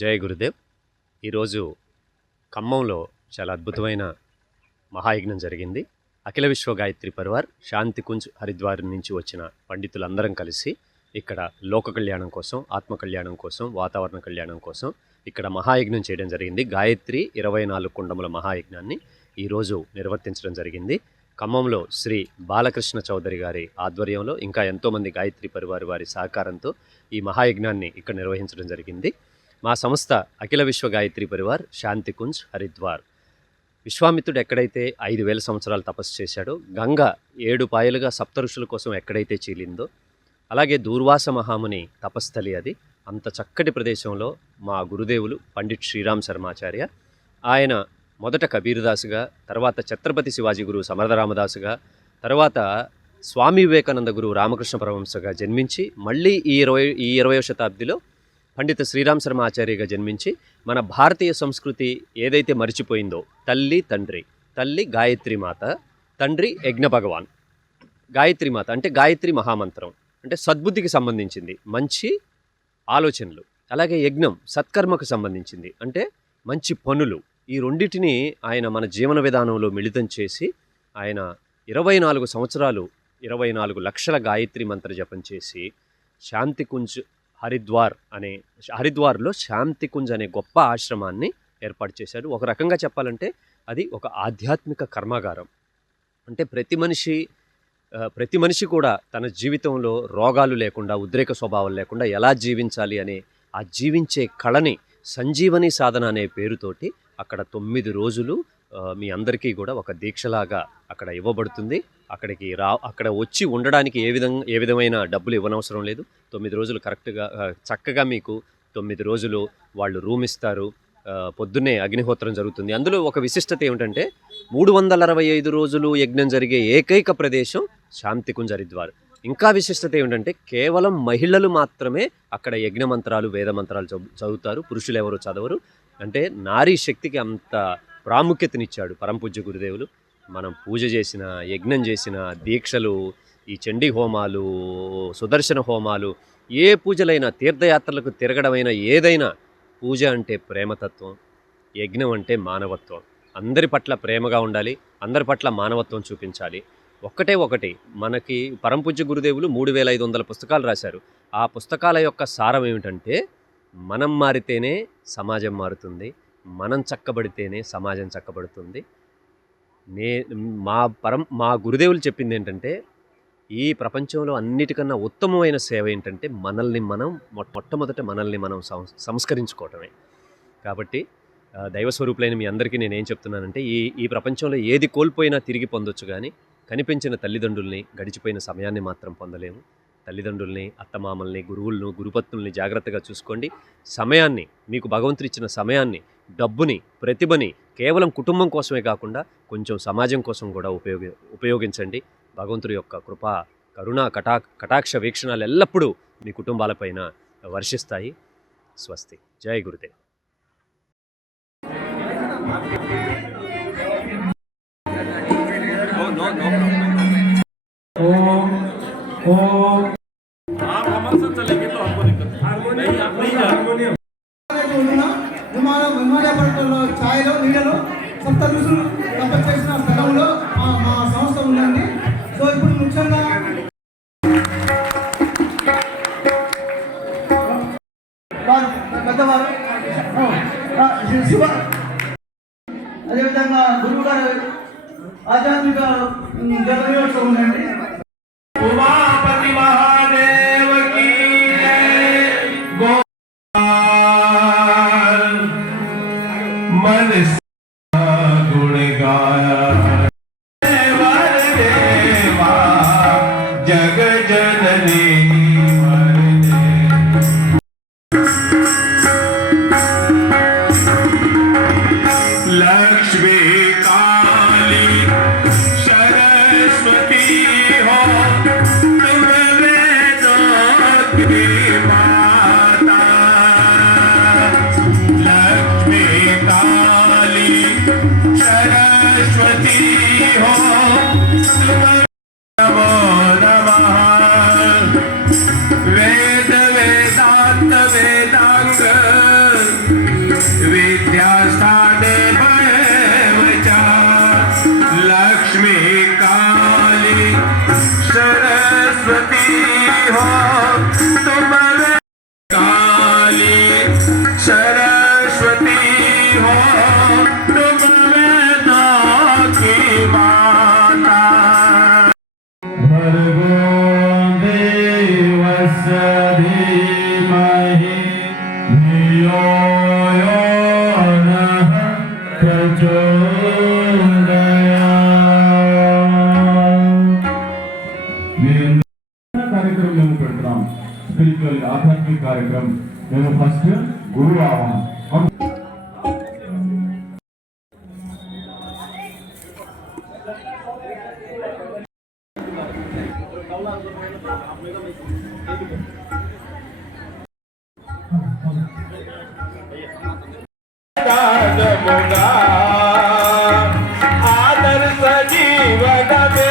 జయ గురుదేవ్. ఈరోజు ఖమ్మంలో చాలా అద్భుతమైన మహాయజ్ఞం జరిగింది. అఖిల విశ్వ గాయత్రి పరివార్ శాంతికుంజ్ హరిద్వార్ నుంచి వచ్చిన పండితులందరం కలిసి ఇక్కడ లోక కళ్యాణం కోసం, ఆత్మ కళ్యాణం కోసం, వాతావరణ కళ్యాణం కోసం ఇక్కడ మహాయజ్ఞం చేయడం జరిగింది. గాయత్రి 24 కుండముల మహాయజ్ఞాన్ని ఈరోజు నిర్వర్తించడం జరిగింది. ఖమ్మంలో శ్రీ బాలకృష్ణ చౌదరి గారి ఆధ్వర్యంలో ఇంకా ఎంతోమంది గాయత్రి పరివార్ వారి సహకారంతో ఈ మహాయజ్ఞాన్ని ఇక్కడ నిర్వహించడం జరిగింది. మా సంస్థ అఖిల విశ్వ గాయత్రి పరివార్ శాంతికుంజ్ హరిద్వార్. విశ్వామిత్రుడు ఎక్కడైతే 5000 సంవత్సరాలు తపస్సు చేశాడో, గంగ 7 పాయలుగా సప్త ఋషుల కోసం ఎక్కడైతే చీలిందో, అలాగే దూర్వాస మహాముని తపస్థలి అది. అంత చక్కటి ప్రదేశంలో మా గురుదేవులు పండిట్ శ్రీరామ్ శర్మాచార్య, ఆయన మొదట కబీర్దాసుగా, తర్వాత ఛత్రపతి శివాజీ గురువు సమర్థరామదాసుగా, తర్వాత స్వామి వివేకానంద గురువు రామకృష్ణ పరమహంసగా జన్మించి, మళ్ళీ ఈ 20వ శతాబ్దిలో పండిత శ్రీరామ్ శర్మ ఆచార్యగా జన్మించి మన భారతీయ సంస్కృతి ఏదైతే మరిచిపోయిందో, తల్లి తండ్రి, తల్లి గాయత్రి మాత, తండ్రి యజ్ఞ భగవాన్. గాయత్రి మాత అంటే గాయత్రి మహామంత్రం, అంటే సద్బుద్ధికి సంబంధించింది, మంచి ఆలోచనలు. అలాగే యజ్ఞం సత్కర్మకు సంబంధించింది, అంటే మంచి పనులు. ఈ రెండింటిని ఆయన మన జీవన విధానంలో మిళితం చేసి ఆయన 24 సంవత్సరాలు 24 లక్షల గాయత్రి మంత్ర జపం చేసి శాంతికుంజ్ హరిద్వార్లో శాంతికుంజ్ అనే గొప్ప ఆశ్రమాన్ని ఏర్పాటు చేశాడు. ఒక రకంగా చెప్పాలంటే అది ఒక ఆధ్యాత్మిక కర్మాగారం. అంటే ప్రతి మనిషి కూడా తన జీవితంలో రోగాలు లేకుండా, ఉద్రేక స్వభావం లేకుండా ఎలా జీవించాలి అనే ఆ జీవించే కళని సంజీవని సాధన అనే పేరుతోటి అక్కడ 9 రోజులు మీ అందరికీ కూడా ఒక దీక్షలాగా అక్కడ ఇవ్వబడుతుంది. అక్కడ వచ్చి ఉండడానికి ఏ విధమైన డబ్బులు ఇవ్వనవసరం లేదు. 9 రోజులు కరెక్ట్గా చక్కగా మీకు 9 రోజులు వాళ్ళు రూమ్ ఇస్తారు. పొద్దున్నే అగ్నిహోత్రం జరుగుతుంది. అందులో ఒక విశిష్టత ఏమిటంటే 365 రోజులు యజ్ఞం జరిగే ఏకైక ప్రదేశం శాంతికుంజ్ హరిద్వార్. ఇంకా విశిష్టత ఏమిటంటే కేవలం మహిళలు మాత్రమే అక్కడ యజ్ఞ మంత్రాలు, వేద మంత్రాలు చదువుతారు. పురుషులు ఎవరు చదవరు. అంటే నారీ శక్తికి అంత ప్రాముఖ్యతనిచ్చాడు పరమపూజ్య గురుదేవులు. మనం పూజ చేసిన, యజ్ఞం చేసిన, దీక్షలు, ఈ చండీ హోమాలు, సుదర్శన హోమాలు, ఏ పూజలైనా, తీర్థయాత్రలకు తిరగడమైనా, ఏదైనా పూజ అంటే ప్రేమతత్వం, యజ్ఞం అంటే మానవత్వం. అందరి పట్ల ప్రేమగా ఉండాలి, అందరి పట్ల మానవత్వం చూపించాలి. ఒకటి మనకి పరమపూజ్య గురుదేవులు 3500 పుస్తకాలు రాశారు. ఆ పుస్తకాల యొక్క సారం ఏమిటంటే మనం మారితేనే సమాజం మారుతుంది, మనం చక్కబడితేనే సమాజం చక్కబడుతుంది. మా గురుదేవులు చెప్పింది ఏంటంటే ఈ ప్రపంచంలో అన్నిటికన్నా ఉత్తమమైన సేవ ఏంటంటే మొట్టమొదట మనల్ని మనం సంస్కరించుకోవటమే. కాబట్టి దైవస్వరూపులైన మీ అందరికీ నేనేం చెప్తున్నానంటే ఈ ప్రపంచంలో ఏది కోల్పోయినా తిరిగి పొందొచ్చు, కానీ కనిపించిన తల్లిదండ్రుల్ని, గడిచిపోయిన సమయాన్ని మాత్రం పొందలేము. తల్లిదండ్రుల్ని, అత్తమామల్ని, గురువులను, గురుపత్నుల్ని జాగ్రత్తగా చూసుకోండి. సమయాన్ని, మీకు భగవంతుడు ఇచ్చిన సమయాన్ని, డబ్బుని, ప్రతిభని కేవలం కుటుంబం కోసమే కాకుండా కొంచెం సమాజం కోసం కూడా ఉపయోగించండి. భగవంతుడి యొక్క కృప, కరుణ, కటాక్ష వీక్షణాలు ఎల్లప్పుడూ మీ కుటుంబాలపైన వర్షిస్తాయి. స్వస్తి. జై గురుదేవ్. విమానపట్నంలో ఛాయలో నీళ్ళలో సప్త ఋషులు తపస్సు చేసిన స్థలంలో మా సంస్థ ఉందండి. సో ఇప్పుడు ముఖ్యంగా పెద్దవారు శివ, అదేవిధంగా గురువు గారు ఆధ్యాత్మిక జగన్యోత్సవం ఉందండి. ఉమాపతి మహాదేవ కీ గుణ గాయ జగ జననీ लक्ष्मी काली सरस्वती हो तुम वेदों की माता। लक्ष्मी काली सरस्वती हो तुम नमो नमः। वेद वेदांत वेदांग कार्यक्रम నేను ఫస్ట్ గురు ఆవాహన ఆదర్శ జీవనమే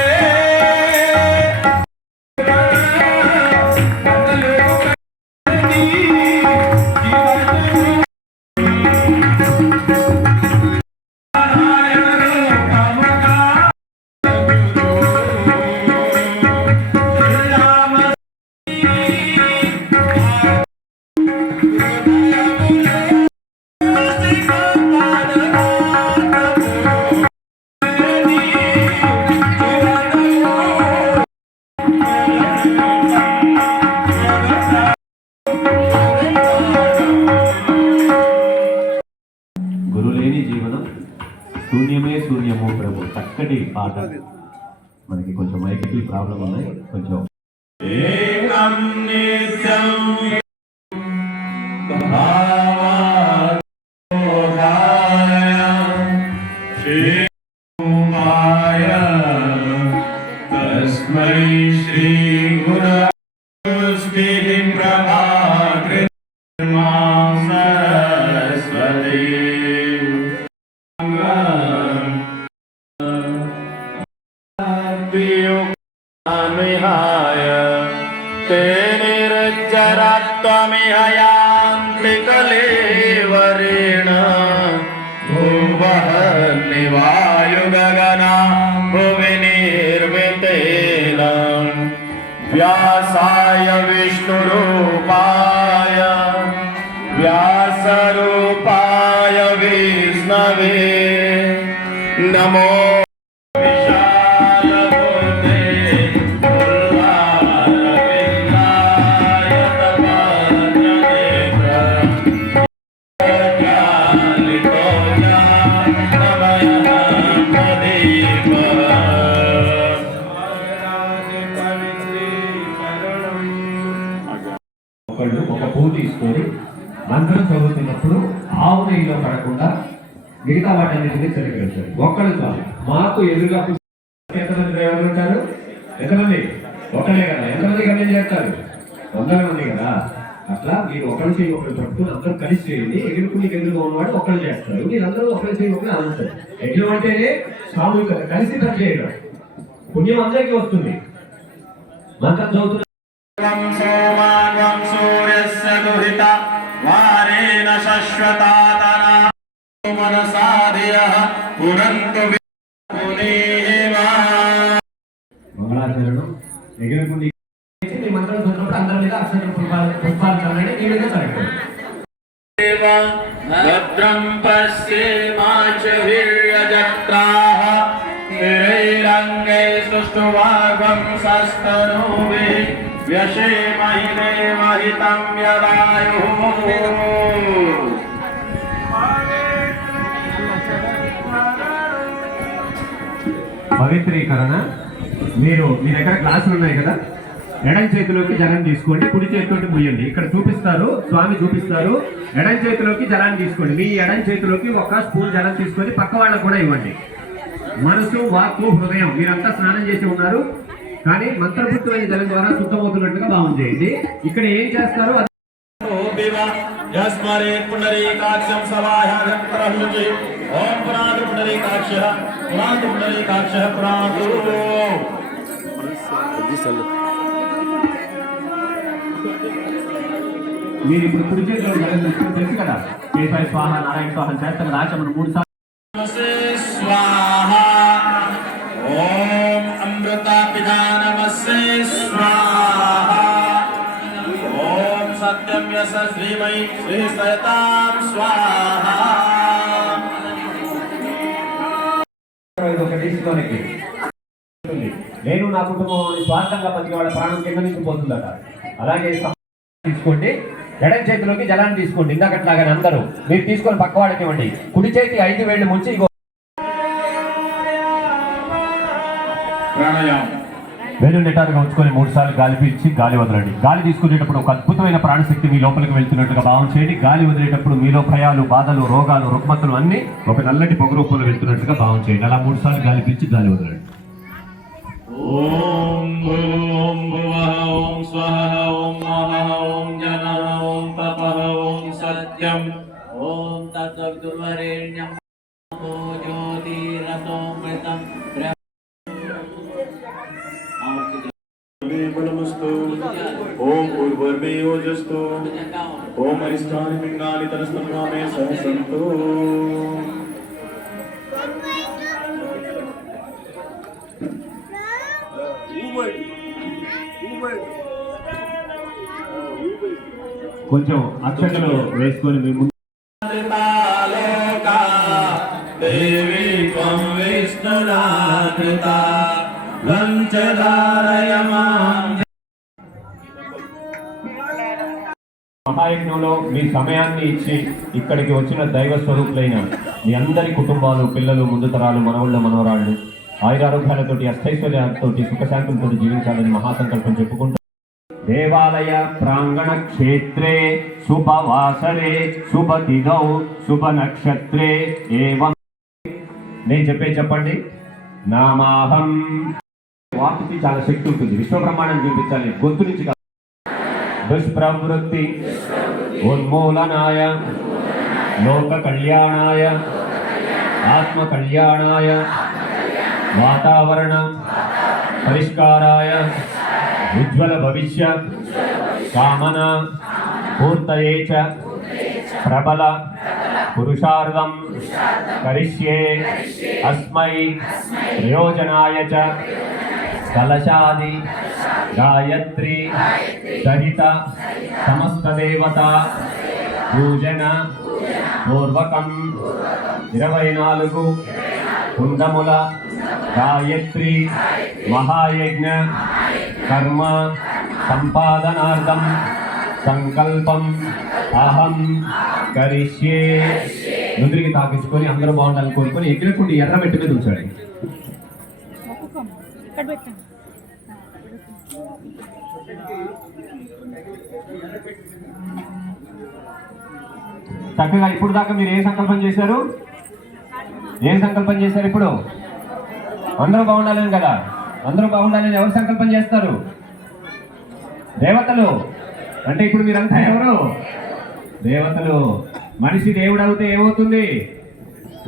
గురులేని జీవనం శూన్యమే శూన్యము ప్రభు చక్కటి పాట మనకి కొంచెం మైకి ప్రాబ్లం ఉన్నాయి కొంచెం ఏకం నిత్యం శ్రీమాయ తస్మై శ్రీ గురవే ప్రభాకృమా సరస్వతి अनुहाय ते निरज्जरात्वमिह यान्ति कलेवरेण भुवः निवायुगगना भुवि निर्मितेन व्यासाय विष्णुरूपाय व्यासरूपाय विष्णवे नमो ఒకళ్ళు ఒక పువ్వు తీసుకొని మంత్రం చదువుతున్నప్పుడు ఆవు నెయ్యిలో పడకుండా మిగతా వాటన్నిటిని చదివేస్తారు ఒక్కళ్ళు చాలు మాకు ఎదురుగా ఎంతమంది డ్రైవర్లు ఉంటారు ఎంతమంది ఒకళ్ళే కదా ఎంతమంది కంటే చేస్తారు 100 మంది కదా అట్లా మీరు ఒకళ్ళు చేయి ఒకళ్ళు పట్టుకుని అందరూ కలిసి చేయండి ఎగురుకుని ఎదురుగా ఉన్నవాడు ఒకళ్ళు చేస్తారు మీరందరూ ఒకళ్ళు చేయి ఒకళ్ళు అనంటారు ఎగ్లు అంటేనే సామూహిక కలిసి పని చేయడం పుణ్యం అందరికీ వస్తుంది మంత్రం చదువుతున్న सोमागं सूर्यस्य दुहिता वारेण शश्वतातना मनसादियः पुरन्तु मुनीमा మంగళాచరణం ఎగురుకుని మీ మంత్రం చదువుతున్నప్పుడు అందరి మీద అక్షర పుష్పాలు చల్లండి ఈ విధంగా చదవండి भद्रं पश्येमाचभिर्यजत्राः स्थिरैरङ्गैः सुष्ठुवागं सस्तनूभिः व्यशेमहि देवहितं यदायुः పవిత్రీకరణ మీరు మీ దగ్గర గ్లాసులు ఉన్నాయి కదా ఎడం చేతిలోకి జలం తీసుకోండి కుడి చేతితోటి ముయ్యండి ఇక్కడ చూపిస్తారు స్వామి చూపిస్తారు ఎడం చేతిలోకి జలాన్ని తీసుకోండి మీ ఎడం చేతిలోకి ఒక స్పూన్ జలం తీసుకొని పక్క వాళ్ళకు కూడా ఇవ్వండి మనసు వాక్కు హృదయం మీరంతా స్నానం చేసి ఉన్నారు కానీ మంత్రపుత్రమైన జలం ద్వారా శుద్ధమవుతున్నట్టుగా భావం చేయండి ఇక్కడ ఏం చేస్తారో यस्मरे पुंडरीकाक्षं सवाह्यग्रहुजे ओम पुराण पुंडरीकाक्षः पुराणो మీరు ఇప్పుడు కుడి చేతిలో జలం తీసుకొని తెలుసు కదా కేశవ స్వాహ నారాయణ స్వాహ చేస్తాం కదా ఆచమన 3 సార్లు स्वाहा ओम अमृता पिधानमस्ये स्वाहा ओम सत्यम यश श्रीमयी श्री सयतां स्वाहा నేను నా కుటుంబం స్వార్థంగా బతికే వాళ్ళ ప్రాణం కింద నుంచి పోతుందట అలాగే తీసుకోండి ఎడం చేతిలోకి జలాన్ని తీసుకోండి ఇందాకట్లాగా అందరూ మీరు తీసుకొని పక్క వాళ్ళకి ఇవ్వండి కుడి చేతి 5 వేళ్ళు ముంచి प्राणायाम వేలు నిటారుగా ఉంచుకొని 3 సార్లు గాలి పీల్చి గాలి వదలండి. గాలి తీసుకునేటప్పుడు ఒక అద్భుతమైన ప్రాణశక్తి మీ లోపలికి వెళ్తున్నట్టుగా భావం చేయండి. గాలి వదిలేటప్పుడు మీలో భయాలు, బాధలు, రోగాలు, రుగ్మతలు అన్నీ ఒక నల్లటి పొగ రూపంలో వెళ్తున్నట్టుగా భావం చేయండి. అలా 3 సార్లు గాలి పీల్చి గాలి వదలండి. ఓం భూం భువః ఓం స్వః ఓం మహః ఓం జనః ఓం తపః ఓం సత్యం ఓం తత్సవితుర్వరేణ్యం జ్యోతిరసోమృతం బలమస్తు ఓం పూర్వర్మే యోజస్తు ఓం అరిష్టాని పింగాని తనస్తన్వామే సహసంతో కొంచెం అక్షంతలు వేసుకొని మీ ముందు త్రిపాలోకా దేవి త్వం విష్ణురాకృత లంచదారయ మాం మహాయజ్ఞంలో మీ సమయాన్ని ఇచ్చి ఇక్కడికి వచ్చిన దైవ స్వరూపులైన మీ అందరి కుటుంబాలు, పిల్లలు, ముందు తరాలు, మనవళ్ళు, మనవరాళ్ళు ఆయురారోగ్యాలతోటి, అష్టైశ్వర్యాలతోటి, సుఖశాంతులతో జీవించాలని మహాసంకల్పం చెప్పుకుంటూ దేవాలయ ప్రాంగణ క్షేత్రే శుభవాసరే శుభతిథౌ శుభ నక్షత్రే ఏవం నేను చెప్పండి. నామాహం. వాక్కి చాలా శక్తి ఉంటుంది. విశ్వబ్రహ్మాండం చూపించాలి, గొంతు నుంచి కాదు. దుష్ప్రవృత్తి ఉన్మూలనాయ లోక కళ్యాణాయ ఆత్మ కళ్యాణాయ వాతావరణ పరిష్కారాయ ఉజ్వల భవిష్య కామన పూర్తయే చ ప్రబల పురుషార్థం కరిష్యే అస్మై ప్రయోజనాయ చ కలశాది గాయత్రి సహిత సమస్త దేవత పూజన పూర్వకం 24 కుండముల గాయత్రి మహాయజ్ఞ కర్మ సంపాదనార్థం సంకల్పం అహం కరిష్యే. నుదిరికి తాకించుకొని అందరూ బాగుండాలని కోరుకొని ఎగిరకుండా ఎర్ర మెట్టు మీద ఉంచాడు. చక్కగా ఇప్పుడు దాకా మీరు ఏం సంకల్పం చేశారు? ఇప్పుడు అందరూ బాగుండాలని కదా. అందరూ బాగుండాలని ఎవరు సంకల్పం చేస్తారు? దేవతలు. అంటే ఇప్పుడు మీరంతా ఎవరు? దేవతలు. మనిషి దేవుడు అవుతే ఏమవుతుంది?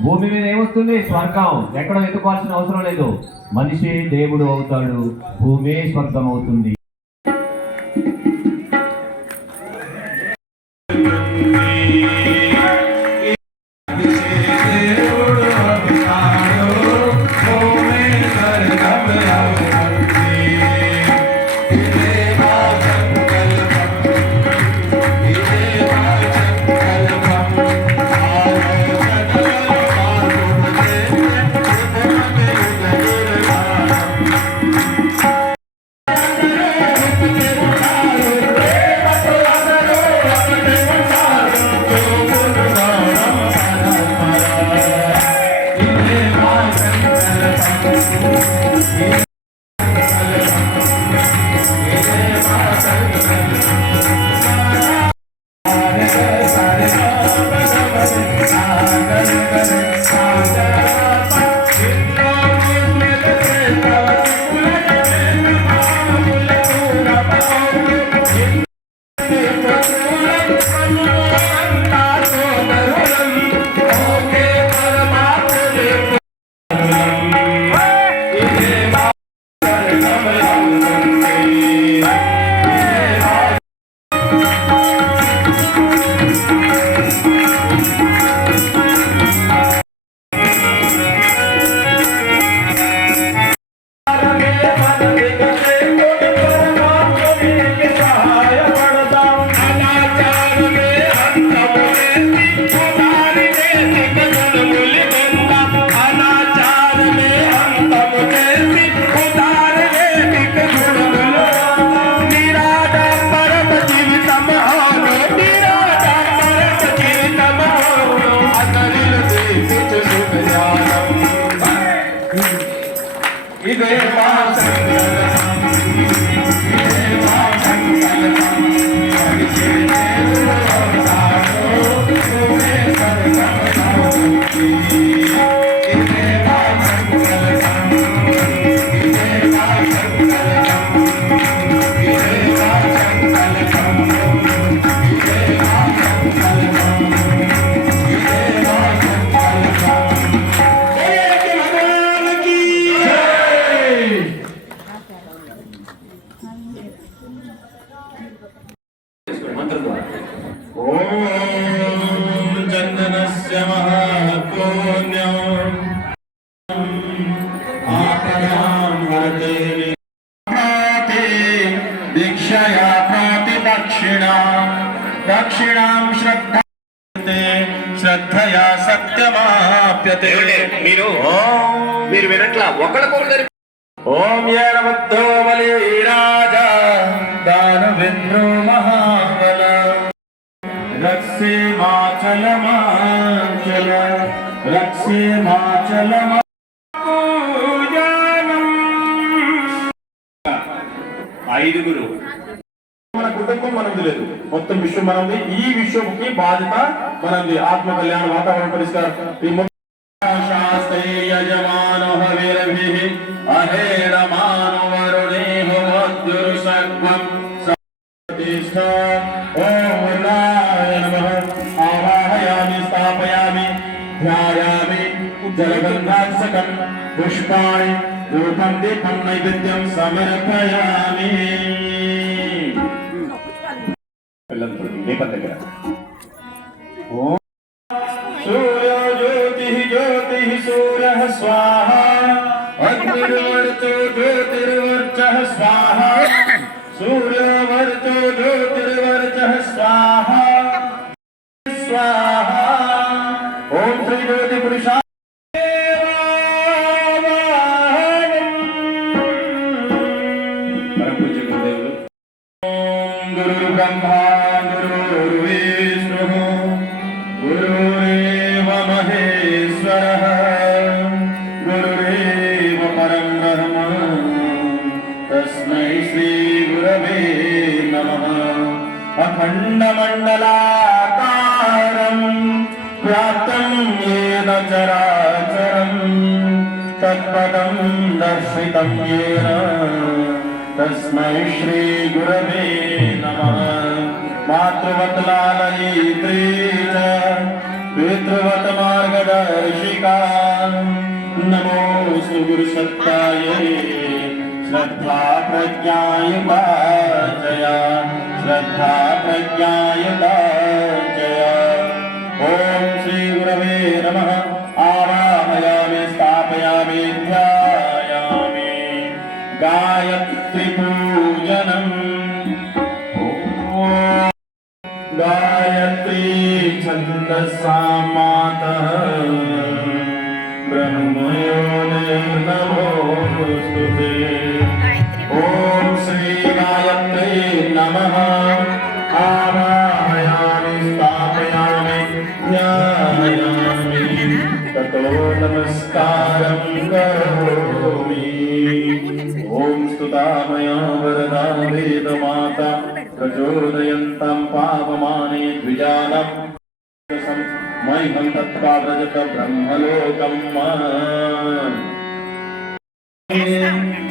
భూమి మీద ఏమొస్తుంది? స్వర్గం. ఎక్కడో ఎత్తుకోవాల్సిన అవసరం లేదు. మనిషి దేవుడు అవుతాడు, భూమే స్వర్గం అవుతుంది. ఓం చందనస్య మహాపుణ్యం ఆపదాం హరతే దీక్షయా దక్షిణాం శ్రద్ధయా సత్యమాప్యతే. మీరు వినట్లా ఒకళ్ళకొకరు ఓం ఏనవద్ధో బలి రాజా దానవేంద్రో మహాబల రక్షే మాచల రక్షే మాచల ఐదుగురు. మన కుటుంబం మనది లేదు, మొత్తం విశ్వం మనది. ఈ విశ్వంకి బాధ్యత మనది. ఆత్మ కళ్యాణ వాతావరణ పరిష్కారం యజమానో హవిరభిః అహేరమానో వరుణేః మద్యుర్సగ్వం సతిష్ఠ. ఓం వరుణాయ నమః. ఆవాహయామి స్థాపయామి ధ్యాయామి జలగంధాత్సకం పుష్పాణి ధూపం దీపం నైవేద్యం సమర్పయామి. దీపం దగ్గర ఓం సూర్యో జ్యోతిః సూర్యః స్వాహా అగ్నిర్వర్చో జ్యోతిర్వర్చః స్వాహా సూర్యో వర్చో జ్యోతిర్వర్చః స్వాహా స్వాహా. ఓం శ్రీ జ్యోతి పురుషా గురు బ్రహ్మా గురు విష్ణు గురురేవ మహేశ్వరః గురురేవ పరం బ్రహ్మ తస్మై శ్రీ గురవే నమః. అఖండ మండలాకారం వ్యాప్తం యేన చరాచరం తత్పదం దర్శితం యేన తస్మై శ్రీ గురవే నమః. మాతృవత్ లాలయిత్రీ చ పితృవత్ మార్గదర్శికా నమోస్తు గురు సత్తాయై శ్రద్ధా ప్రజ్ఞాయుతా జయా శ్రద్ధా ప్రజ్ఞాయుతా జయా. ఓం శ్రీ గురవే నమః. ఆవాహయామి స్థాపయామి ధ్యాయామి గాయత్రి పూజనం. గాయత్రీ ఛందసా మాతః బ్రహ్మయోనిర్నమోస్తుతే. ఓం శ్రీ గాయత్రీ నమః. ఆవాహయామి స్థాపయామి ధ్యాయామి తతో నమస్కారం కరోమి. ఓం స్తుతామయా వరదా వేదమాతా ప్రచోదయంతం పావమానే ద్విజానం మహ్యం తత్పావ్రజత బ్రహ్మలోకం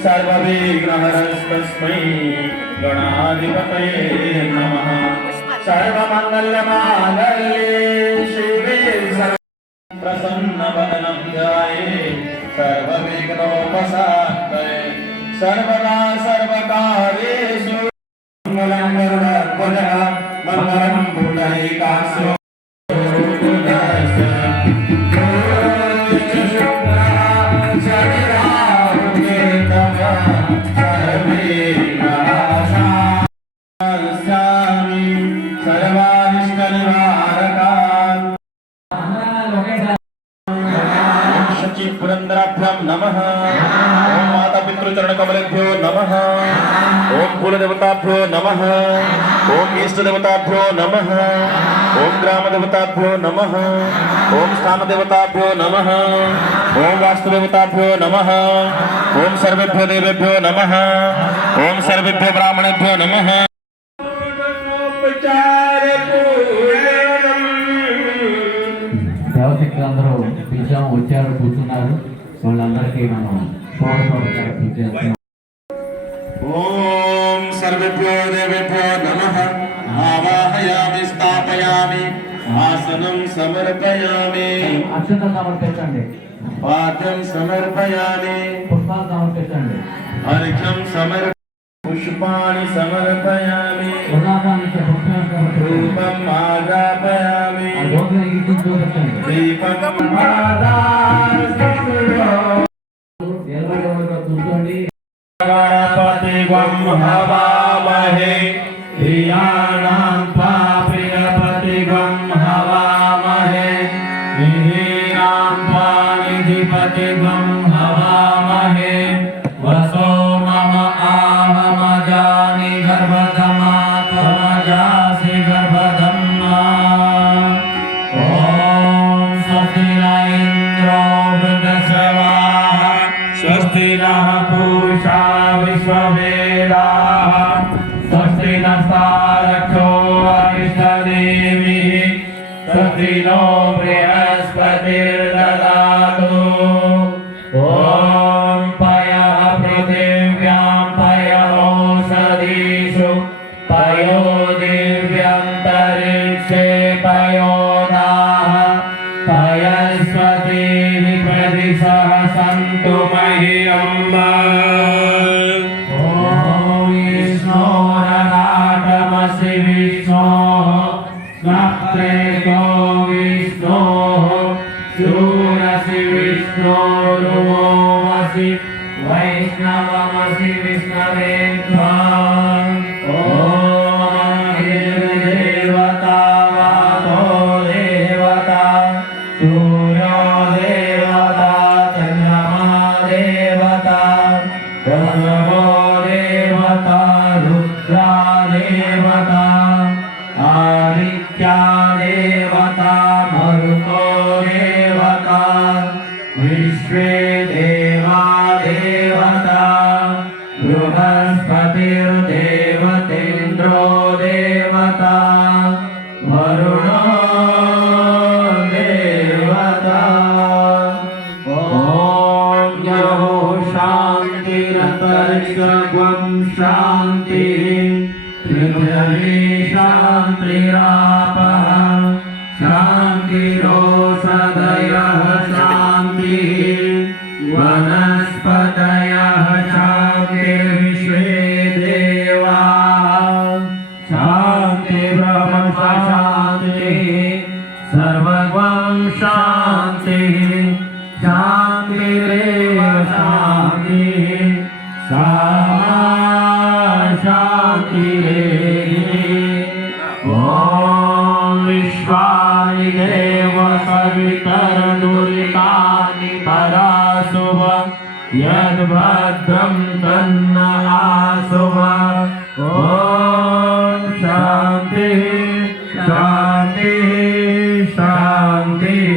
సర్వవిఘ్నహరస్తస్మై గణాధిపతయే నమః. సర్వమంగళమాంగళ్యే శివే ప్రసన్నవదనం ధ్యాయే సర్వవిఘ్నోపశాంతయే సర్వదా సర్వకార్యేషు మంగళం గరుడధ్వజః మంగళం పుండరీకాక్షో పురంధరాభ్యాం నమః. ఓం మాతా పితృచరణ కమలేభ్యో నమః. ఓం కులదేవతాభ్యో నమః. ఓం ఇష్టదేవతాభ్యో నమః. ఓం గ్రామదేవతాభ్యో నమః. ఓం స్థానదేవతాభ్యో నమః. ఓం వాస్తుదేవతాభ్యో నమః. ఓం సర్వేభ్యో దేవేభ్యో నమః. ఓం సర్వేభ్యో బ్రాహ్మణేభ్యో నమః. దేవశక్తులందరూ పిలిచాము, వచ్చారు, కూర్చున్నారు. వాళ్ళందరికీ మనం షోడశోపచార పూజ చేస్తున్నాం. ఓం సర్వేభ్యో దేవేభ్యో నమః. ఆవాహయామి స్థాపయామి ఆసనం సమర్పయామి అక్షత సమర్పించండి, పాద్యం సమర్పయామి పుష్పాలు సమర్పించండి. అర్ఘ్యం पुष्पाणि समर्पयामि ఉదాహరణకి धूपम् आदापयामि दीपम् కూర్చోండి. गणपतिगं हवामहे धियानां त्वा प्रियपतिगं हवामहे निधीनां त्वा निधिपतिगं हवामहे वसो मम आहमजानि गर्भधमा त्वमजासि गर्भधम्मा ॐ स्वस्ति न इन्द्रो वृद्धश्रवाः स्वस्ति नः पूषा विश्ववेदाः स्वस्ति नस्तारक्षो अरिष्टनेमिः स्वस्ति नो बृहस्पतिर्ददातु ॐ पयः पृथिव्यां पयोषधीषु पयो दिव्यन्तरिक्षे पयोदाः पयस्पतिः प्रदिशः सन्तु मह्यम् ॐ विष्णोरनाटमसि विष्णोः स्नप्रेतो विष्णोः शूरसि विष्णोरुमोऽसि वैष्णवमसि विष्णवे त्वाम् ॐ देवता वातो देवता सूर्यो देवता चन्द्रमा देवता वसवो देवता रुद्रा देवता आदित्या देवता मरुतो देवता विश्वे देवा देवता बृहस्पतिर्देवतेन्द्रो देवता वरुणो देवता ॐ यहो शान्तिरन्तरिक्षं शान्तिः पृथिवी शान्तिरापः शान्तिरोषधयः शान्तिः वनस्पतयः शान्तिर्विश्वे देवाः शान्तिर्ब्रह्म शान्तिः सर्वं शान्तिः शान्तिरेव शान्तिः सामा शान्तिरेव ॐ विश्वानि देव सवितरनुरितानि पराशुभ यद्भद्रं तन्न आशुभ ॐ शान्तिः शान्तिः शान्तिः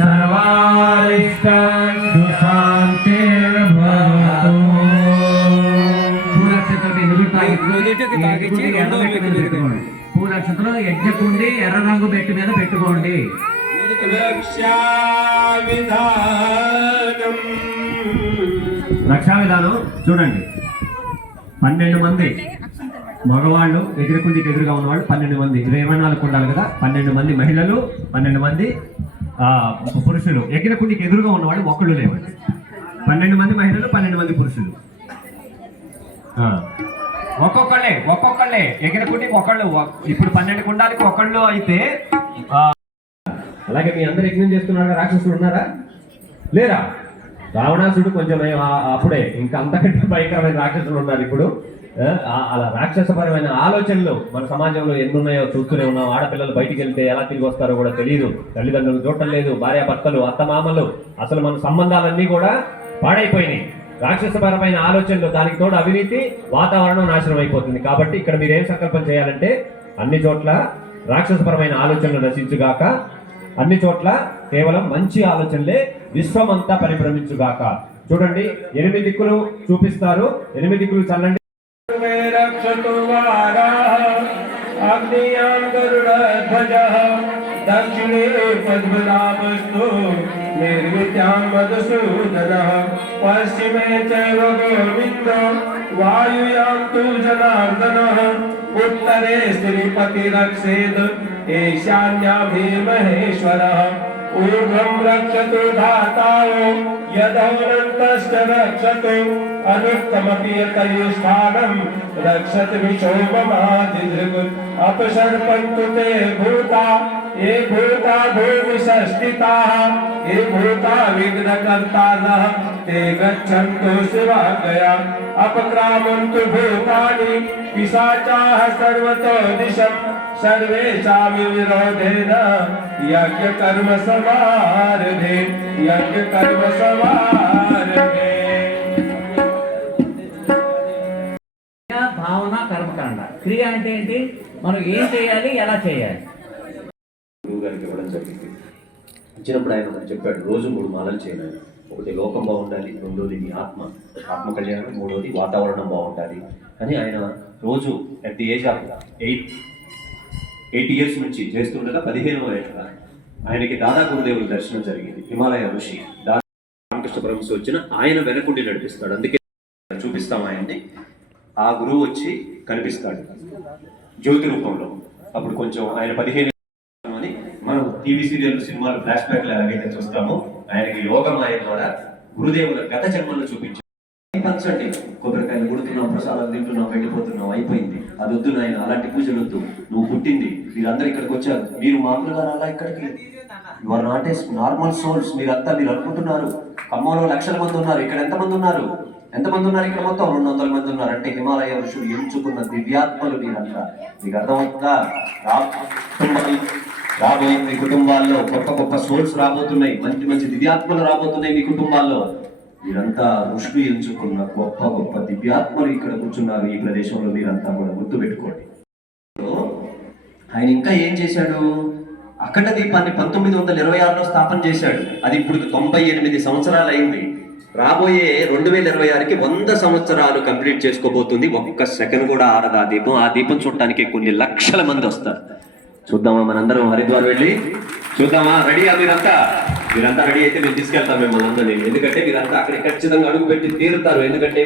सर्वारिष्टं सुशान्तिर्भवतु పూలక్షతలో యజ్ఞకుండి ఎర్ర రంగు బెట్టు మీద పెట్టుకోండి. రక్షా విధానం చూడండి. 12 మంది మగవాళ్ళు ఎదురుకుండికి ఎదురుగా ఉన్నవాళ్ళు 12 మంది, 24 ఉండాలి కదా. 12 మంది మహిళలు, 12 మంది పురుషులు. ఎగిరకుండికి ఎదురుగా ఉన్నవాళ్ళు ఒక్కళ్ళు లేవండి. 12 మంది మహిళలు, 12 మంది పురుషులు. ఒక్కొక్కళ్ళే ఎగిరకుండికి ఒకళ్ళు. ఇప్పుడు 12 కుండాలకి ఒకళ్ళు అయితే, అలాగే మీ అందరు యజ్ఞం చేస్తున్నారా? రాక్షసులు ఉన్నారా లేరా? రావణాసుడు కొంచెం అప్పుడే, ఇంకా అంతకంటే భయంకరమైన రాక్షసులు ఉన్నారు ఇప్పుడు. అలా రాక్షసపరమైన ఆలోచనలు మన సమాజంలో ఎన్నున్నాయో చూస్తూనే ఉన్నాం. ఆడపిల్లలు బయటికి వెళ్తే ఎలా తిరిగి వస్తారో కూడా తెలియదు. తల్లిదండ్రులు చూడటం లేదు, భార్యాభర్తలు, అత్తమామలు, అసలు మన సంబంధాలన్నీ కూడా పాడైపోయినాయి. రాక్షసపరమైన ఆలోచనలు, దానికి తోడు అవినీతి, వాతావరణం నాశనం అయిపోతుంది. కాబట్టి ఇక్కడ మీరు ఏం సంకల్పం చేయాలంటే, అన్ని చోట్ల రాక్షసపరమైన ఆలోచనలు నశించుగాక, అన్ని చోట్ల కేవలం మంచి ఆలోచనలే విశ్వమంతా పరిభ్రమించుగాక. చూడండి, 8 దిక్కులు చూపిస్తారు. 8 దిక్కులు చల్లండి. दक्षिणे पद्मनाभस्तु निर्विद्यां मधुसूदनः पश्चिमे चैव गोविन्दो वायुयां तु जनार्दनः उत्तरे श्रीपतिरक्षेद ईशान्यां महेश्वरः ऊर्ध्वं रक्षतु धाताओ यदौरन्तश्च रक्षतु अनुत्तमपि यतयस्थानं रक्षत विशोभमादिदृग् अपसर्पन्तु ते भूता ये भूता भूमि संस्थिताः ये भूता विघ्नकर्तारः ते गच्छन्तु शिवागया अपक्रामन्तु भूतानि पिशाचाः सर्वतो दिशम् सर्वेषां विरोधेन यज्ञकर्म समारभे यज्ञकर्म समारभे భావన కర్మకాండ. క్రియ అంటే ఏంటి? మనం ఏం చేయాలి, ఎలా చేయాలి? గురువు గారికి ఇవ్వడం జరిగింది. ఇచ్చినప్పుడు ఆయన ఒకటి చెప్పాడు, రోజు 3 మాలలు చేయాలి. ఒకటి లోకం బాగుండాలి, రెండోది నీ ఆత్మ కళ్యాణం, మూడోది వాతావరణం బాగుండాలి అని ఆయన రోజు at the age of 8 years నుంచి చేస్తుండగా 15వ ఏట ఆయనకి దాదా గురుదేవుల దర్శనం జరిగింది. హిమాలయ ఋషి దాదా రామకృష్ణ పరమహంస వచ్చిన ఆయన వెనకుండి నడిపిస్తాడు. అందుకే చూపిస్తాం ఆయన్ని. ఆ గురువు వచ్చి కనిపిస్తాడు జ్యోతి రూపంలో. అప్పుడు కొంచెం ఆయన 15 అని మనం టీవీ సీరియల్ సినిమాలు ఫ్లాష్ బ్యాక్లు ఎలాగైతే చూస్తామో ఆయనకి యోగమాయ ద్వారా గురుదేవుల గత జన్మలను చూపించారు. పంచండి, కొబ్బరికాయలు కొడుతున్నావు, ప్రసాదాలు తింటున్నావు, వెళ్ళిపోతున్నావు, అయిపోయింది. అది వద్దు నాయన, అలాంటి పూజలు వద్దు. నువ్వు పుట్టింది, మీరందరూ ఇక్కడికి వచ్చారు. మీరు మామూలుగా అలా ఇక్కడికి you are not a normal souls. మీరంతా మీరు అనుకుంటున్నారు ఖమ్మంలో లక్షల మంది ఉన్నారు. ఇక్కడ ఎంతమంది ఉన్నారు ఇక్కడ మొత్తం 200 మంది ఉన్నారు. అంటే హిమాలయ ఋషులు ఎంచుకున్న దివ్యాత్మలు మీరంతా. మీకు అర్థమవుతుందా? రాబోయే మీ కుటుంబాల్లో గొప్ప గొప్ప సోల్స్ రాబోతున్నాయి, మంచి మంచి దివ్యాత్మలు రాబోతున్నాయి మీ కుటుంబాల్లో. మీరంతా ఋషులు ఎంచుకున్న గొప్ప గొప్ప దివ్యాత్మలు ఇక్కడ కూర్చున్నారు ఈ ప్రదేశంలో. మీరంతా కూడా గుర్తు పెట్టుకోండి. ఆయన ఇంకా ఏం చేశాడు? అఖండ దీపాన్ని 1926లో స్థాపన చేశాడు. అది ఇప్పుడు 98 సంవత్సరాలు అయింది. రాబోయే 2026కి 100 సంవత్సరాలు కంప్లీట్ చేసుకోబోతుంది. ఒక్క సెకండ్ కూడా ఆడదు ఆ దీపం. ఆ దీపం చూడటానికి కొన్ని లక్షల మంది వస్తారు. చూద్దామా మనందరం హరిద్వార్ వెళ్ళి చూద్దామా? రెడీయా మీరంతా రెడీ అయితే మేము తీసుకెళ్తాం మిమ్మల్ని అందరినీ. ఎందుకంటే మీరంతా అక్కడ ఖచ్చితంగా అడుగు పెట్టి తీరుతారు. ఎందుకంటే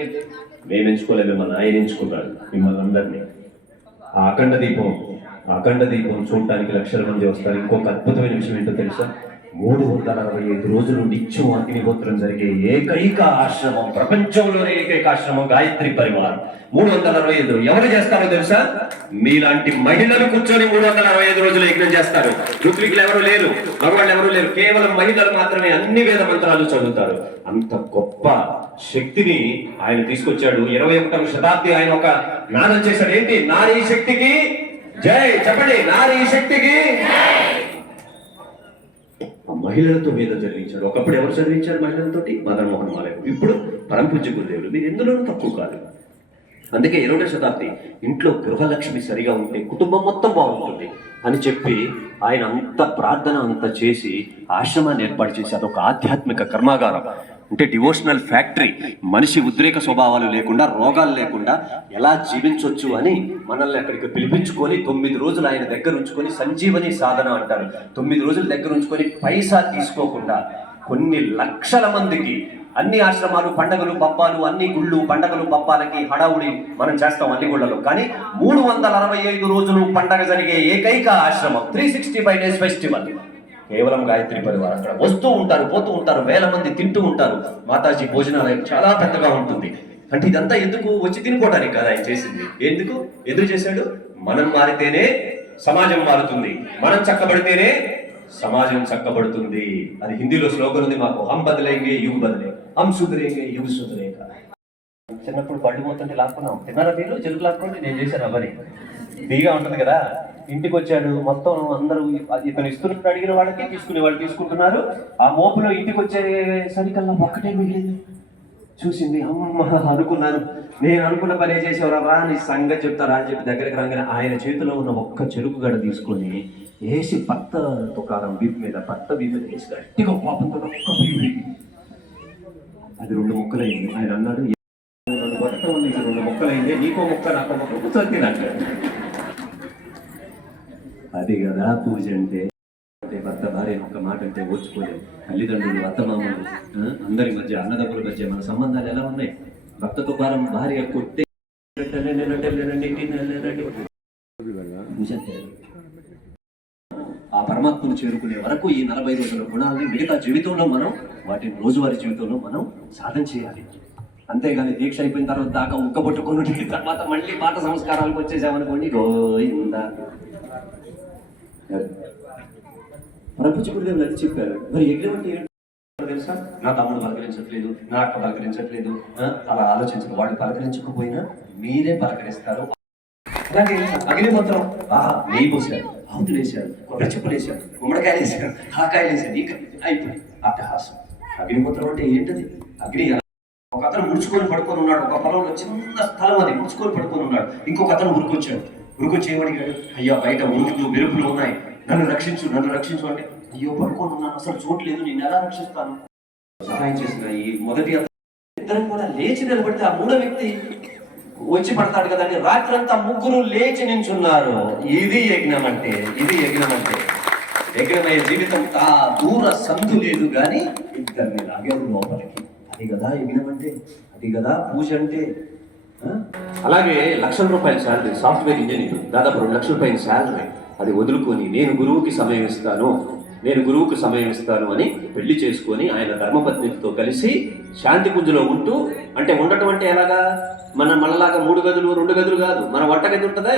మేము ఎంచుకోలేదు, మిమ్మల్ని ఆయన ఎంచుకున్నాడు మిమ్మల్ని అందరినీ. ఆ అఖండ దీపం చూడటానికి లక్షల మంది వస్తారు. ఇంకొక అద్భుతమైన విషయం ఏంటో తెలుసా? 365 రోజులు నిత్యం అగ్నిహోత్రం జరిగే ఏకైక ఆశ్రమం, ప్రపంచంలోనే ఏకైక ఆశ్రమం గాయత్రి పరివార్. 365 ఎవరు చేస్తారో తెలుసా? మీలాంటి మహిళలు కూర్చొని 365 రోజులు యజ్ఞం చేస్తారు. ఋత్వికులు ఎవరు లేరు, మగవాళ్ళు ఎవరు లేరు, కేవలం మహిళలు మాత్రమే అన్ని వేద మంత్రాలు చదువుతారు. అంత గొప్ప శక్తిని ఆయన తీసుకొచ్చాడు. 21వ శతాబ్ది ఆయన ఒక నాదం చేశాడు. ఏంటి? నారీ శక్తికి జై. చెప్పండి, నారీ శక్తికి. మహిళలతో వేదం చదివించాడు. ఒకప్పుడు ఎవరు చదివించారు మహిళలతోటి? మదన్ మోహన్ మాలయ. ఇప్పుడు పరమపూజ్య గురుదేవులు. మీరు ఎందులోనూ తక్కువ కాదు. అందుకే 20వ శతాబ్ది ఇంట్లో గృహలక్ష్మి సరిగా ఉంటే కుటుంబం మొత్తం బాగుంటుంది అని చెప్పి ఆయన అంత ప్రార్థన అంత చేసి ఆశ్రమాన్ని ఏర్పాటు చేసి అదొక ఆధ్యాత్మిక కర్మాగారం. అంటే డివోషనల్ ఫ్యాక్టరీ. మనిషి ఉద్రేక స్వభావాలు లేకుండా, రోగాలు లేకుండా ఎలా జీవించవచ్చు అని మనల్ని అక్కడికి పిలిపించుకొని 9 రోజులు ఆయన దగ్గర ఉంచుకొని, సంజీవని సాధన అంటారు, 9 రోజుల దగ్గర ఉంచుకొని పైసా తీసుకోకుండా కొన్ని లక్షల మందికి అన్ని ఆశ్రమాలు, పండగలు, పబ్బాలు, అన్ని గుళ్ళు, పండగలు, పబ్బాలకి హడావుడి మనం చేస్తాం అన్ని గుళ్ళలో. కానీ 365 రోజులు పండగ జరిగే ఏకైక ఆశ్రమం 365 days ఫెస్టివల్ కేవలం గాయత్రి పరివార్. అక్కడ వస్తూ ఉంటారు, పోతూ ఉంటారు, వేల మంది తింటూ ఉంటారు. మాతాజీ భోజనాలయం చాలా పెద్దగా ఉంటుంది. అంటే ఇదంతా ఎందుకు? వచ్చి తినుకోవడానికి కదా ఆయన చేసింది. ఎందుకు చేశాడు? మనం మారితేనే సమాజం మారుతుంది, మనం చక్కబడితేనే సమాజం చక్కబడుతుంది. అది హిందీలో స్లోగన్ ఉంది మాకు, హమ్ బదలేంగే యుగ్ బదలే, హమ్ సుధరేంగే యుగ్ సుధరేగా. చిన్నప్పుడు పళ్ళు పోతుంటే లాక్కున్నాం. తిన్నారా మీరు? చెరుకు లాక్కోండి. నేను చేశాను అవని. తీగా ఉంటుంది కదా. ఇంటికి వచ్చాడు, మొత్తం అందరూ ఇతను ఇస్తున్నట్టు అడిగిన వాళ్ళకి తీసుకునే వాళ్ళు తీసుకుంటున్నారు. ఆ మోపులో ఇంటికి వచ్చేసరికల్లా ఒక్కటే మిగిలింది. చూసింది, అమ్మ అనుకున్నాను, నేను అనుకున్న పనే చేసేవరా నీ సంగతి చెప్తారా అని చెప్పి దగ్గరికి రాగానే ఆయన చేతిలో ఉన్న ఒక్క చెరుకు గడ తీసుకొని వేసి పత్త తుకారం వీపు మీద వేసి గట్టిగా కోపంతో ఒక్క వీపు అది 2 ముక్కలైంది. ఆయన అన్నాడు, 2 గొట్టం ఉంది, 2 ముక్కలైంది, నీకో ముక్క నాకో ముక్క చదివినట్టు. అది కదా పూజ అంటే. భర్త భార్య ఒక మాట అంటే ఓర్చుకోలేదు. తల్లిదండ్రులు, అత్తమామలు, అందరి మధ్య, అన్నదమ్ముల మధ్య మన సంబంధాలు ఎలా ఉన్నాయి? భర్తతో భార్య కొట్టే ఆ పరమాత్మను చేరుకునే వరకు ఈ 40 రోజుల గుణాలని మిగతా జీవితంలో మనం వాటిని రోజువారీ జీవితంలో మనం సాధన చేయాలి. అంతేగాని దీక్ష అయిపోయిన తర్వాత దాకా ఉక్కబొట్టుకుని తర్వాత మళ్ళీ పాత సంస్కారాలకు వచ్చేసామనుకోండి గోయిందా. ప్రపంచ గురుదేవులు అది చెప్పారు. మరి యజ్ఞం అంటే తెలుసా? నా తమ్ముడు పలకరించట్లేదు, నా అక్క పలకరించట్లేదు, అలా ఆలోచించదు. వాడు పలకరించకపోయినా మీరే పలకరిస్తారు. అలాగే అగ్నిమంత్రం నెయ్యి పోసారు, ఆవుతులు వేసారు, కొబ్బరి చెప్పులు వేసారు, గుమ్మడికాయలు వేసారు, ఆకాయలు వేసారు, ఇక అయిపోయింది అట్టహాసం. అగ్నిమంత్రం అంటే ఏంటది? అగ్ని ఒక అతను ముడుచుకొని పడుకొని ఉన్నాడు. ఒక పొలంలో చిన్న స్థలం అది, ముడుచుకొని పడుకొని ఉన్నాడు. ఇంకొక అతను ఉరుకొచ్చాడు. ఉరుకొచ్చి ఏమడిగాడు? అయ్యా బయట ఉరుకులు మెరుపులు ఉన్నాయి, నన్ను రక్షించు అంటే, అయ్యో పడుకొని ఉన్నాను, అసలు చోట్లేదు, నేను ఎలా రక్షిస్తాను? సహాయం చేసిన ఈ మొదటి ఇద్దరు కూడా లేచి నిలబడితే ఆ మూడో వ్యక్తి వచ్చి పడతాడు కదండి. రాత్రంతా ముగ్గురు లేచి నించున్నారు. ఇది యజ్ఞం అంటే. యజ్ఞమయ్యే జీవితం దూర సంధు లేదు కానీ ఇద్దరిని లాగారు లోపలికి. అది కదా యజ్ఞం అంటే, అది కదా పూజ అంటే. అలాగే ₹1,00,000 శాలరీ, సాఫ్ట్వేర్ ఇంజనీర్, దాదాపు ₹2,00,000 శాలరీ, అది వదులుకొని నేను గురువుకి సమయం ఇస్తాను అని పెళ్లి చేసుకొని ఆయన ధర్మపత్నితో కలిసి శాంతిపుంజలో ఉంటూ, అంటే ఉండటం అంటే ఎలాగా? మనలాగా 3 గదులు 2 గదులు కాదు, మన వంటగది ఉంటుందే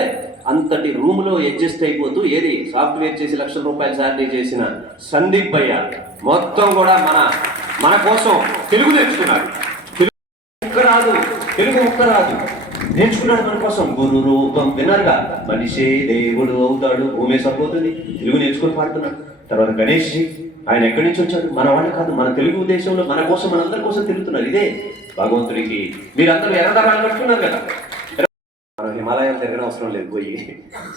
అంతటి రూములో అడ్జస్ట్ అయిపోతూ, ఏది సాఫ్ట్వేర్ చేసి ₹1,00,000 శాలరీ చేసిన సందీప్ భయ్య మొత్తం కూడా మన కోసం తెలుగు నేర్చుకున్నాడు. తెలుగు ముక్క రాదు, నేర్చుకున్నాడు మన కోసం. గురు రూపం వినరుగా మనిషే దేవుడు అవుతాడు, భూమి సరిపోతుంది, తెలుగు నేర్చుకుని పాడుతున్నాడు. తర్వాత గణేష్ జీ, ఆయన ఎక్కడి నుంచి వచ్చాడు? మన వాళ్ళు కాదు, మన తెలుగు దేశంలో మన కోసం, మనందరి కోసం తిరుగుతున్నారు. ఇదే భగవంతుడికి. మీరందరూ ఎర్రదరాలు కట్టుకున్నారు కదా. మనం హిమాలయాలు తిరగడం అవసరం లేదు, పోయి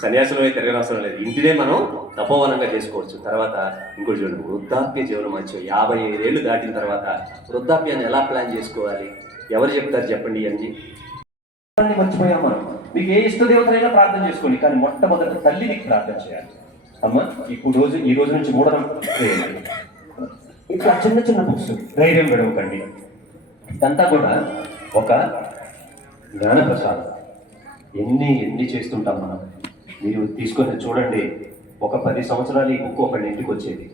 సన్యాసులమే తిరగడం అవసరం లేదు, ఇంటినే మనం తపోవనంగా చేసుకోవచ్చు. తర్వాత ఇంకోటి చూడండి, వృద్ధాప్య జీవనం మంచి 55 ఏళ్ళు దాటిన తర్వాత వృద్ధాప్యాన్ని ఎలా ప్లాన్ చేసుకోవాలి? ఎవరు చెప్తారు చెప్పండి? ఇవన్నీ మర్చిపోయాం మనం. మీకు ఏ ఇష్ట దేవతలైనా ప్రార్థన చేసుకోండి, కానీ మొట్టమొదట తల్లిని ప్రార్థన చేయాలి. అమ్మ ఈ రోజు నుంచి మూడడం చేయాలి. ఇట్లా చిన్న బుక్స్, ధైర్యం విడవకండి. ఇదంతా కూడా ఒక జ్ఞానప్రసాదం. ఎన్ని చేస్తుంటాం మనం. మీరు తీసుకొని చూడండి, ఒక 10 సంవత్సరాలు ఈ బుక్ ఒకటి ఇంటికి వచ్చేది.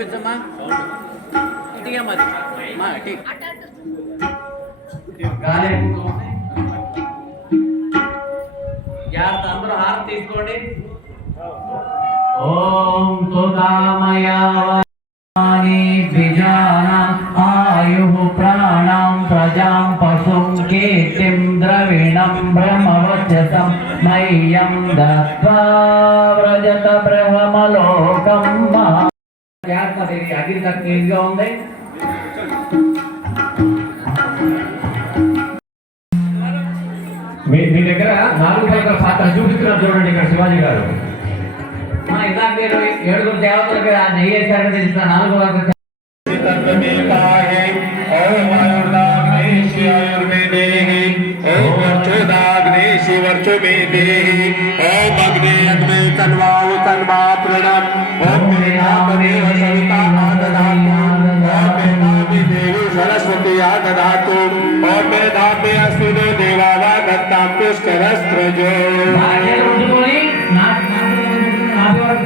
చూపించమ్మా. ఇటుగా మరి మా ఇటు జాగ్రత్త, అందరూ హారతి తీసుకోండి. ఓం సుధామయాని ద్విజానాం ఆయుః ప్రాణాం ప్రజాం పశుం కీర్తిం ద్రవిణం బ్రహ్మవచ్చసం మయ్యం దత్వా వ్రజత బ్రహ్మలోకం. జాగ్రత్త, ఇది అగ్ని తక్కువ ఇదిగా ఉంది. మీ దగ్గర 4 పైకల పాత్ర చూపిస్తున్నారు చూడండి ఇక్కడ శివాజీ గారు. ఇలా మీరు 7 దేవతలకి ఆ నెయ్యి వేసారని తెలుసు. 4 వరకు सरस्वती ददातु ओम मेधापे अस्मिनो देवावा दत्ताप्युष्करस्त्रजो.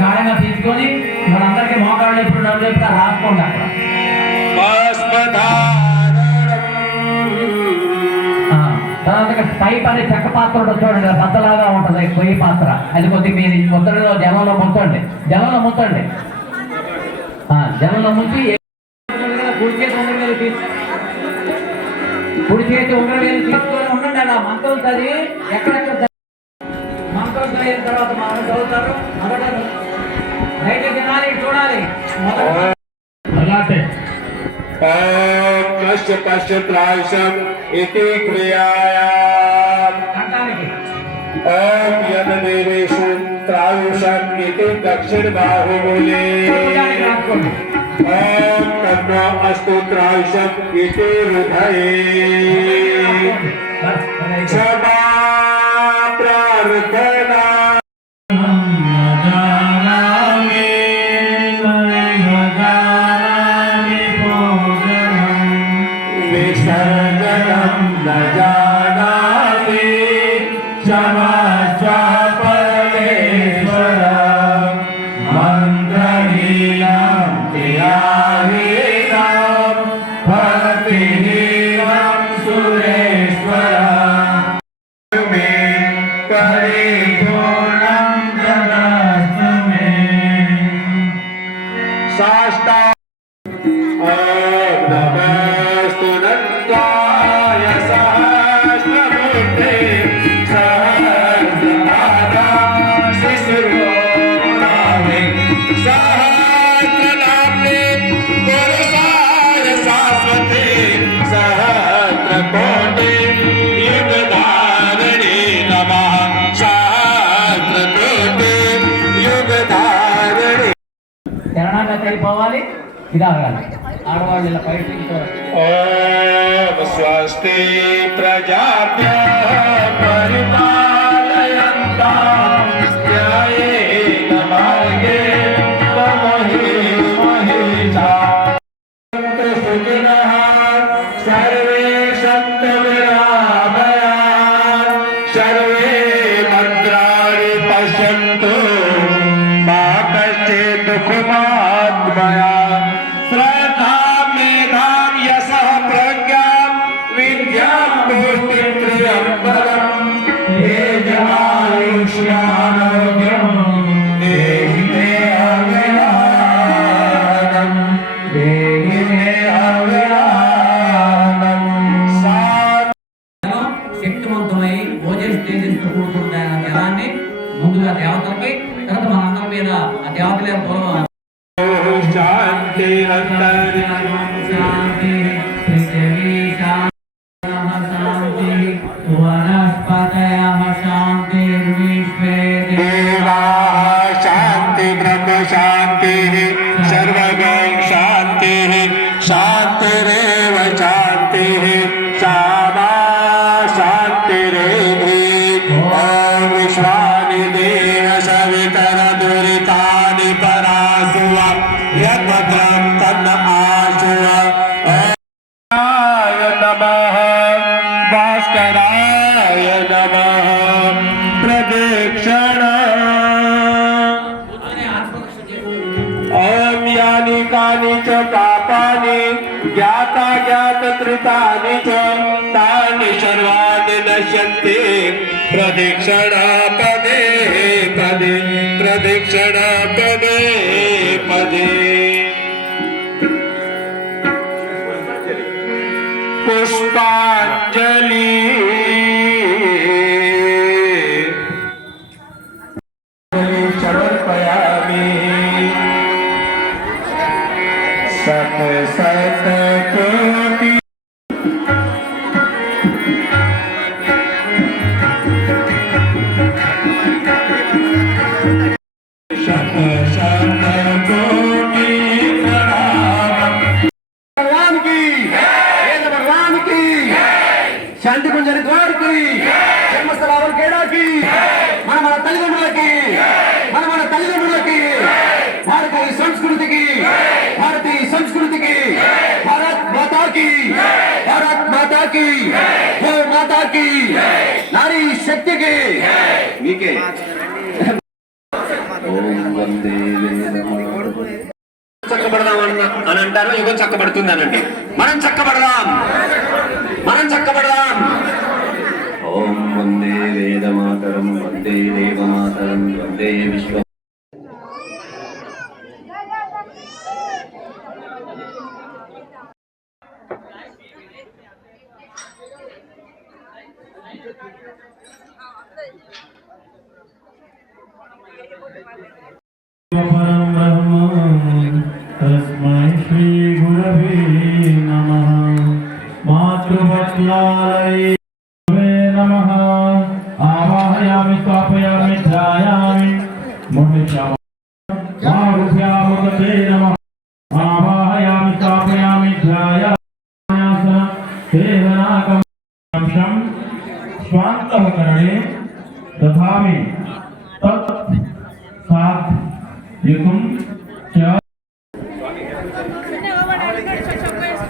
గాయంగా తీసుకొని మనందరికీ మోకాళ్ళు ఇప్పుడు నడుము ఇప్పుడు రాసుకోండి. అక్కడ తర్వాత పైప్ అనే చెక్క పాత్ర ఉంటుంది చూడండి, బద్దలాగా ఉంటుంది పొయ్యి పాత్ర. అది కొద్దిగా మీరు ముద్దలో జనంలో ముత్తండి, జనంలో ముత్తండి, జనంలో ముచ్చి కుడి చేతి ఉంగరవేలు తీసుకొని ఉండండి. అలా మంత్రం చదివి ఎక్కడెక్కడ మంత్రం చదివిన తర్వాత మనం చదువుతారు. మొదట బయట తినాలి, చూడాలి. అలాంటి पश्चित्रायुषम इति क्रियाया కంటానికి ओम यद देवेषु त्रायुषम इति दक्षिण बाहुबले రాసుకోండి. ओम तन्नो अस्तु त्रायुषम इति हृदये क्षमा प्रार्थना विसर्जनं न जानामि क्षमस्व परमेश्वर मन्त्रहीनं क्रियाहीनं भक्तिहीनं सुरेश्वर मे परिपूर्णं जगत्सु मे शास्ता नमस्तु नत्वाय सहस्रमूर्ते सहस्रपादा शिशिरोनामे सहस्रनाम्ने पुरुषाय शाश्वते सहस्रकोटि युगधारिणे नमः सहस्रकोटि युगधारिणे. శరణంగా అయిపోవాలి. ఇది ఆగాలి. ఆడవాళ్ళు ఇలా బయట ओम स्वस्ति प्रजाभ्यः परिपालयन्तां न्यायेन मार्गेण महीषाः सुखिनः सर्वे सन्तु निरामयाः सर्वे भद्राणि पश्यन्तु मा कश्चित् दुःखमात्मया श्रद्धा मेधां यशः प्रज्ञां विद्यां बुद्धिं त्र्यम्बकं तेजमायुष्यारोग्यं देहि मे अविरामं देहि मे अविरामं శక్తివంతమై భోజనం తేజస్తో కూడుకున్న జలాన్ని ముందుగా దేవతలపై, తర్వాత మనందరి మీద ఆ దేవతల शांति अंतरिक्षं శాంతి, పృథివీ శాంతి, వనస్పతయః శాంతిర్విశ్వే देवाः शांति ब्रह्म शांति सर्वगं शांति शांतिरेव शांति सामा शांतिरेधि ओम विश्वानि देव सवितर दुरितानि परासुव यद्भद्रं तन्न आशुव ओम नमः भास्कराय नमः प्रदक्षिणा ఆత్మరక్ష చేసుకోండి. कृतानि च तानि सर्वाणि नश्यन्ति प्रदक्षिणा पदे पदे प्रदक्षिणा पदे पदे पुष्पांजलि समर्पयामि सत सत कोटि शत शत कोटि प्रणाम भगवान की वेद भगवान की शांति कुंज हरिद्वार की जन्मस्थल रावलखेड़ा की మన తల్లిదండ్రులకి మన తల్లిదండ్రులకి భారతీయ సంస్కృతికి భారత్ మాతాకి గో మాతాకి నారీ శక్తికి మీకే చక్కబడదాం అని అంటారు, యుగం చక్కబడుతుంది అనండి. మనం చక్కబడదాం. ఓం వందే వేదమాతరం వందే దేవమాతరం వందే విశ్వ परं ब्रह्म तस्मै श्री गुरवे नमः मातृवत्सलायै नमः आवाहयामि स्थापयामि ध्यायामि मुनिश्यामि मारुभ्यामुदते नमः आवाहयामि स्थापयामि ध्यायामि सेवनाकं स्वान्तःकरणे दधामि तत् सात् युतं